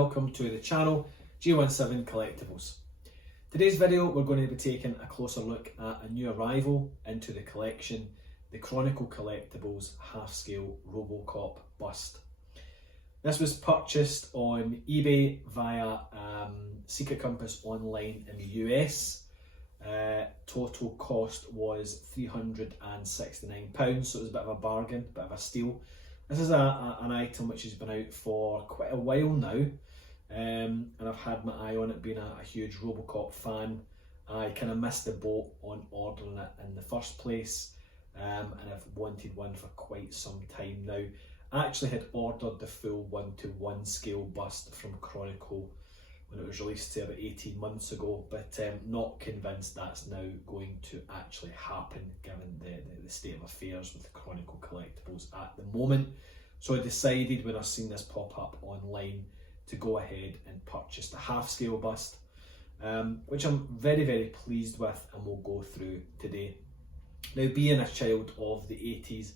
welcome to the channel G17 Collectables. Today's video we're going to be taking a closer look at a new arrival into the collection, the Chronicle Collectables half-scale Robocop bust. This was purchased on eBay via Secret Compass online in the US. Total cost was £369, so it was a bit of a bargain, a bit of a steal. This is an item which has been out for quite a while now, and I've had my eye on it, being a huge Robocop fan. I kind of missed the boat on ordering it in the first place, and I've wanted one for quite some time now. I actually had ordered the full 1:1 scale bust from Chronicle when it was released about 18 months ago, but not convinced that's now going to actually happen given the state of affairs with Chronicle Collectables at the moment. So I decided when I seen this pop up online to go ahead and purchase the half-scale bust, which I'm very, very pleased with and will go through today. Now, being a child of the 80s,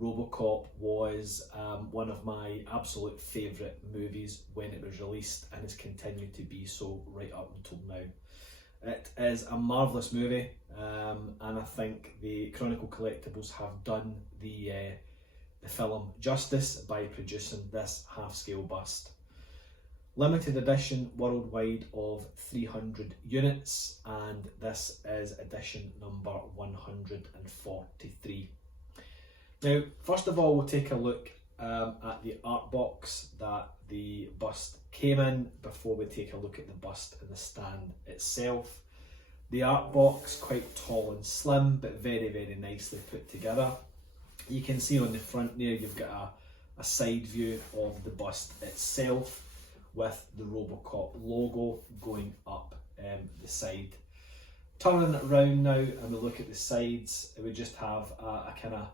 Robocop was one of my absolute favourite movies when it was released, and has continued to be so right up until now. It is a marvellous movie, and I think the Chronicle Collectables have done the film justice by producing this half-scale bust. Limited edition worldwide of 300 units, and this is edition number 143. Now, first of all, we'll take a look at the art box that the bust came in before we take a look at the bust and the stand itself. The art box, quite tall and slim, but very, very nicely put together. You can see on the front there, you've got a side view of the bust itself with the Robocop logo going up the side. Turning it around now and we look at the sides, it would just have a kind of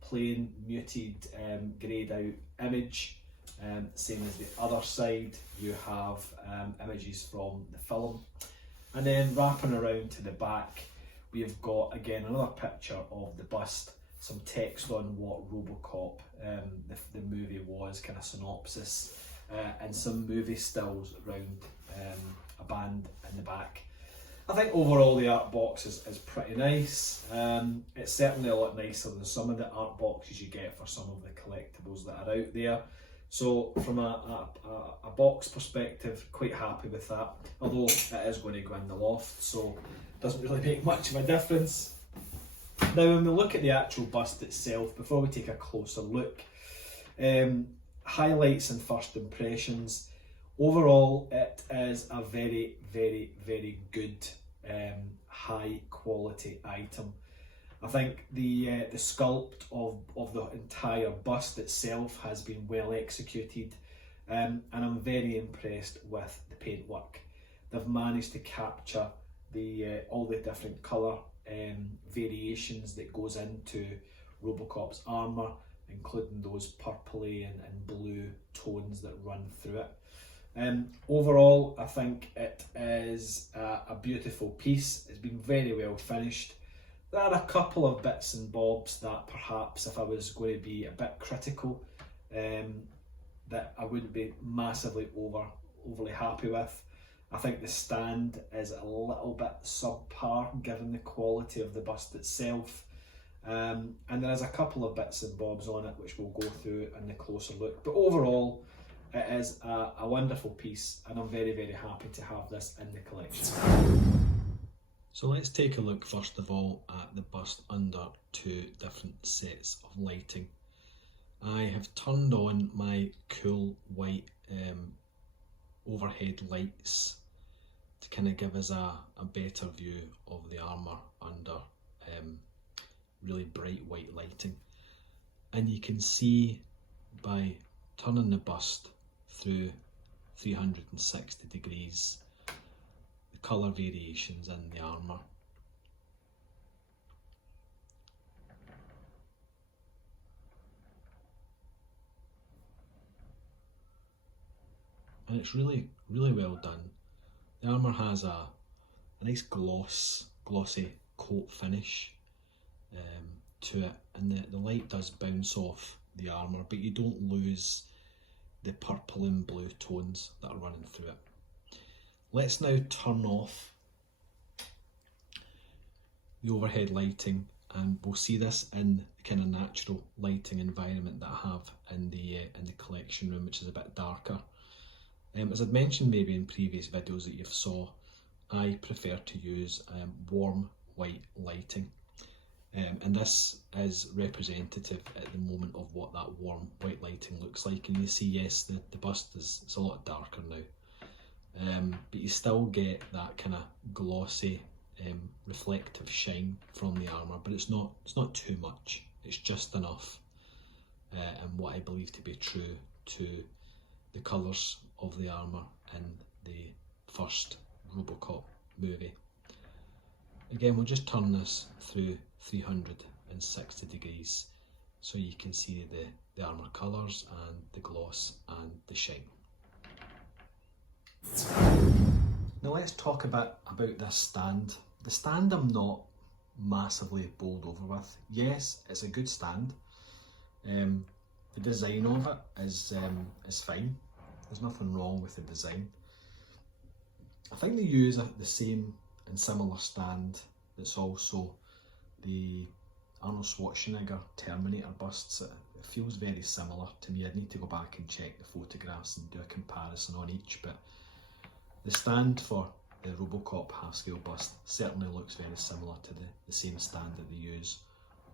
plain muted greyed out image, same as the other side. You have images from the film, and then wrapping around to the back we have got again another picture of the bust, some text on what Robocop the movie was, kind of synopsis, and some movie stills around a band in the back. I think overall the art box is pretty nice. It's certainly a lot nicer than some of the art boxes you get for some of the collectibles that are out there. So from a box perspective, quite happy with that. Although it is going to go in the loft, so it doesn't really make much of a difference. Now, when we look at the actual bust itself, before we take a closer look, highlights and first impressions. Overall, it is a very, very, very good, high quality item. I think the sculpt of the entire bust itself has been well executed, and I'm very impressed with the paintwork. They've managed to capture all the different colour variations that goes into Robocop's armour, including those purpley and blue tones that run through it. Overall, I think it is a beautiful piece. It's been very well finished. There are a couple of bits and bobs that perhaps, if I was going to be a bit critical, that I wouldn't be massively overly happy with. I think the stand is a little bit subpar given the quality of the bust itself. And there is a couple of bits and bobs on it which we'll go through in the closer look. But overall, it is a wonderful piece, and I'm very, very happy to have this in the collection. So let's take a look first of all at the bust under two different sets of lighting. I have turned on my cool white overhead lights to kind of give us a better view of the armour under really bright white lighting. And you can see by turning the bust through 360 degrees the colour variations in the armour. And it's really, really well done. The armour has a nice glossy coat finish to it, and the light does bounce off the armour, but you don't lose the purple and blue tones that are running through it. Let's now turn off the overhead lighting, and we'll see this in the kind of natural lighting environment that I have in the collection room, which is a bit darker. As I'd mentioned maybe in previous videos that you've saw, I prefer to use warm white lighting, and this is representative at the moment of what that warm white lighting looks like. And you see, yes, the bust is a lot darker now, but you still get that kind of glossy reflective shine from the armour, but it's not too much. It's just enough, and what I believe to be true to the colours of the armour in the first Robocop movie. Again, we'll just turn this through 360 degrees so you can see the armour colours and the gloss and the shine. Now let's talk a bit about this stand. The stand I'm not massively bowled over with. Yes, it's a good stand. The design of it is fine. There's nothing wrong with the design. I think they use the same and similar stand that's also the Arnold Schwarzenegger Terminator busts. It feels very similar to me. I'd need to go back and check the photographs and do a comparison on each, but the stand for the Robocop half-scale bust certainly looks very similar to the same stand that they use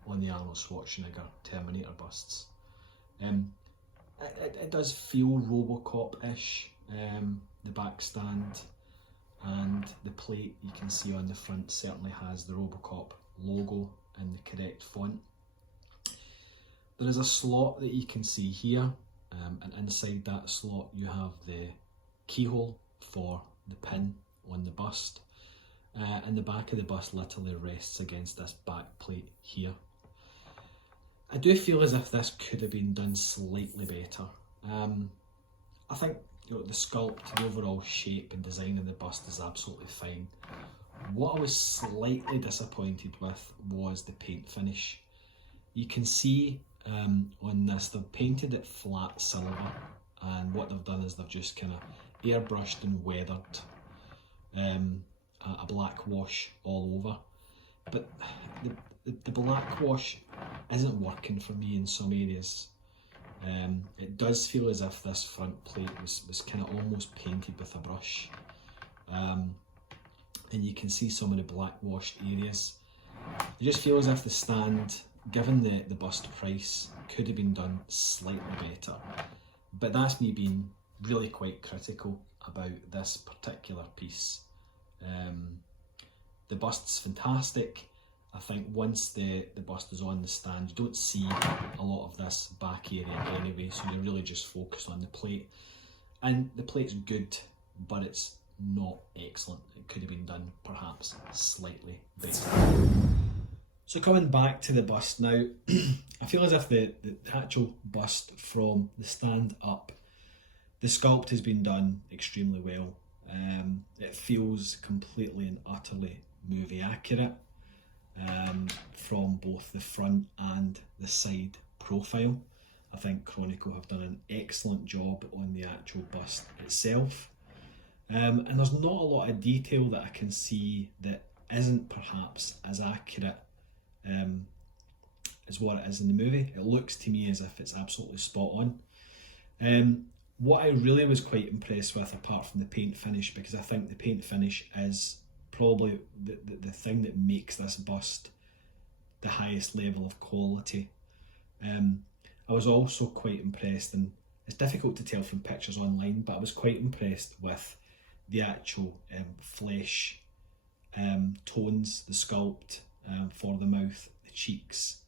on the Arnold Schwarzenegger Terminator busts. It does feel Robocop-ish, the back stand, and the plate you can see on the front certainly has the Robocop logo in the correct font. There is a slot that you can see here, and inside that slot you have the keyhole for the pin on the bust, and the back of the bust literally rests against this back plate here. I do feel as if this could have been done slightly better. I think the sculpt, the overall shape and design of the bust is absolutely fine. What I was slightly disappointed with was the paint finish. You can see on this they've painted it flat silver, and what they've done is they've just kind of airbrushed and weathered a black wash all over. But the black wash isn't working for me in some areas. It does feel as if this front plate was kind of almost painted with a brush, and you can see some of the black washed areas. It just feels as if the stand, given the bust price, could have been done slightly better. But that's me being really quite critical about this particular piece. The bust's fantastic. I think once the bust is on the stand, you don't see a lot of this back area anyway, so you're really just focused on the plate. And the plate's good, but it's not excellent. It could have been done perhaps slightly better. So coming back to the bust now, I feel as if the actual bust from the stand up, the sculpt has been done extremely well. It feels completely and utterly movie accurate. From both the front and the side profile. I think Chronicle have done an excellent job on the actual bust itself. And there's not a lot of detail that I can see that isn't perhaps as accurate as what it is in the movie. It looks to me as if it's absolutely spot on. What I really was quite impressed with, apart from the paint finish, because I think the paint finish is probably the thing that makes this bust the highest level of quality. I was also quite impressed, and it's difficult to tell from pictures online, but I was quite impressed with the actual flesh tones, the sculpt for the mouth, the cheeks.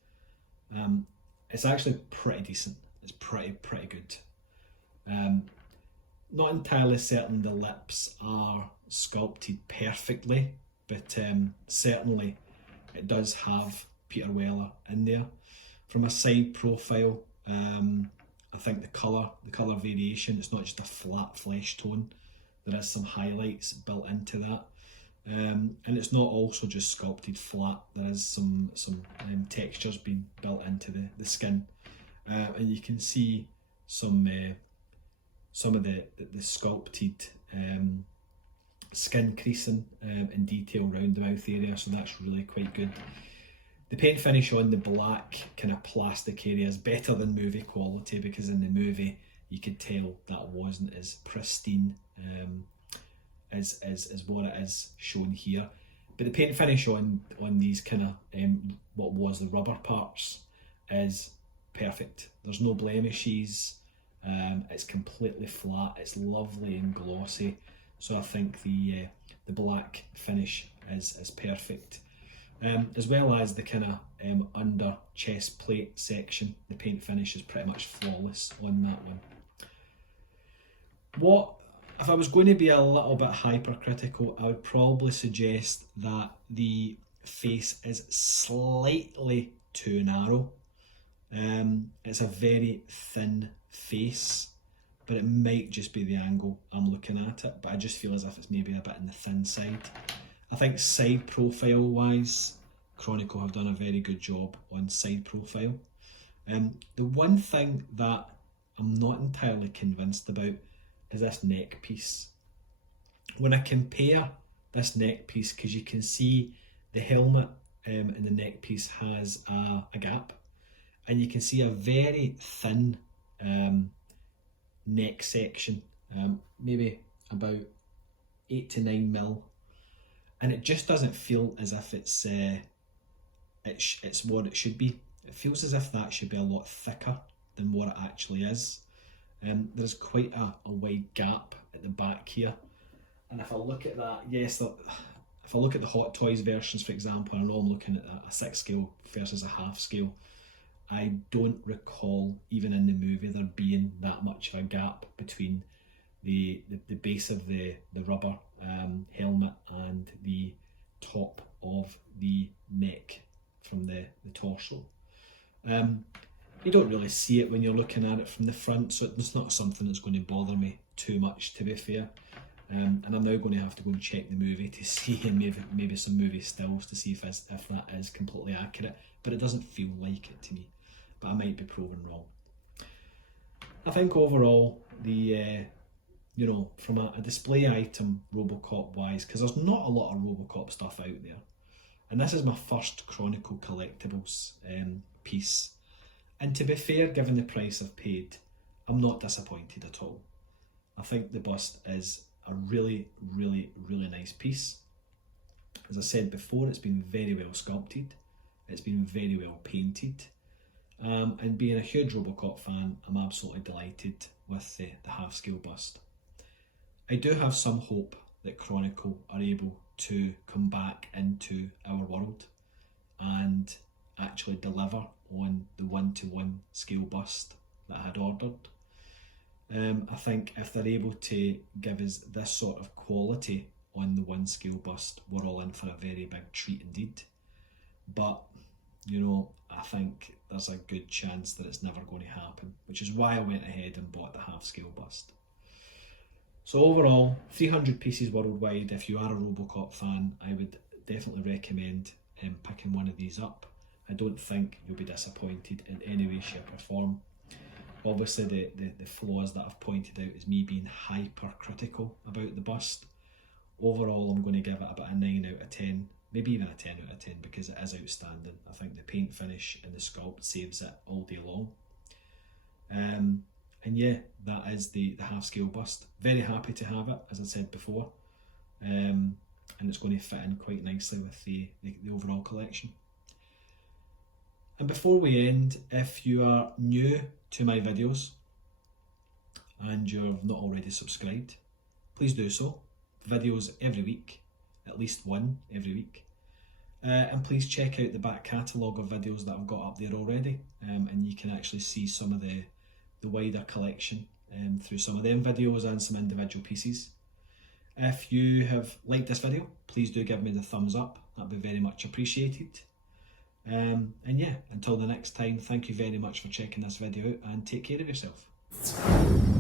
It's actually pretty decent. It's pretty good. Not entirely certain the lips are sculpted perfectly, but certainly it does have Peter Weller in there. From a side profile, I think the colour variation, it's not just a flat flesh tone, there is some highlights built into that, and it's not also just sculpted flat, there is some textures being built into the skin, and you can see some some of the sculpted skin creasing and detail around the mouth area, so that's really quite good. The paint finish on the black kind of plastic area is better than movie quality, because in the movie you could tell that wasn't as pristine as what it is shown here. But the paint finish on these kind of what was the rubber parts is perfect. There's no blemishes. It's completely flat. It's lovely and glossy. So I think the black finish is perfect. As well as the kind of under chest plate section, the paint finish is pretty much flawless on that one. If I was going to be a little bit hypercritical, I would probably suggest that the face is slightly too narrow. It's a very thin face, but it might just be the angle I'm looking at it, but I just feel as if it's maybe a bit on the thin side. I think side profile wise, Chronicle have done a very good job on side profile. The one thing that I'm not entirely convinced about is this neck piece. When I compare this neck piece, because you can see the helmet and the neck piece has a gap, and you can see a very thin neck section, maybe about 8 to 9 mil, and it just doesn't feel as if it's what it should be. It feels as if that should be a lot thicker than what it actually is. There's quite a wide gap at the back here, and if I look at that, yes, if I look at the Hot Toys versions, for example, I know I'm looking at a 6 scale versus a half scale, I don't recall even in the movie there being that much of a gap between the base of the rubber helmet and the top of the neck from the torso. You don't really see it when you're looking at it from the front, so it's not something that's going to bother me too much, to be fair. And I'm now going to have to go and check the movie to see maybe some movie stills to see if that is completely accurate, but it doesn't feel like it to me, but I might be proven wrong. I think overall, the from a display item Robocop wise, because there's not a lot of Robocop stuff out there, and this is my first Chronicle Collectables piece. And to be fair, given the price I've paid, I'm not disappointed at all. I think the bust is a really, really, really nice piece. As I said before, it's been very well sculpted. It's been very well painted. And being a huge Robocop fan, I'm absolutely delighted with the half-scale bust. I do have some hope that Chronicle are able to come back into our world and actually deliver on the 1-to-1 scale bust that I had ordered. I think if they're able to give us this sort of quality on the 1 scale bust, we're all in for a very big treat indeed. But, I think there's a good chance that it's never going to happen, which is why I went ahead and bought the half scale bust. So overall, 300 pieces worldwide. If you are a Robocop fan, I would definitely recommend picking one of these up. I don't think you'll be disappointed in any way, shape or form. Obviously the flaws that I've pointed out is me being hypercritical about the bust. Overall, I'm going to give it about a 9 out of 10, maybe even a 10 out of 10, because it is outstanding. I think the paint finish and the sculpt saves it all day long. And yeah, that is the half scale bust. Very happy to have it, as I said before. And it's going to fit in quite nicely with the overall collection. And before we end, if you are new to my videos and you're not already subscribed, please do so. Videos every week, at least one every week. And please check out the back catalogue of videos that I've got up there already, and you can actually see some of the wider collection through some of them videos and some individual pieces. If you have liked this video, please do give me the thumbs up. That'd be very much appreciated. And yeah, until the next time, thank you very much for checking this video out, and take care of yourself.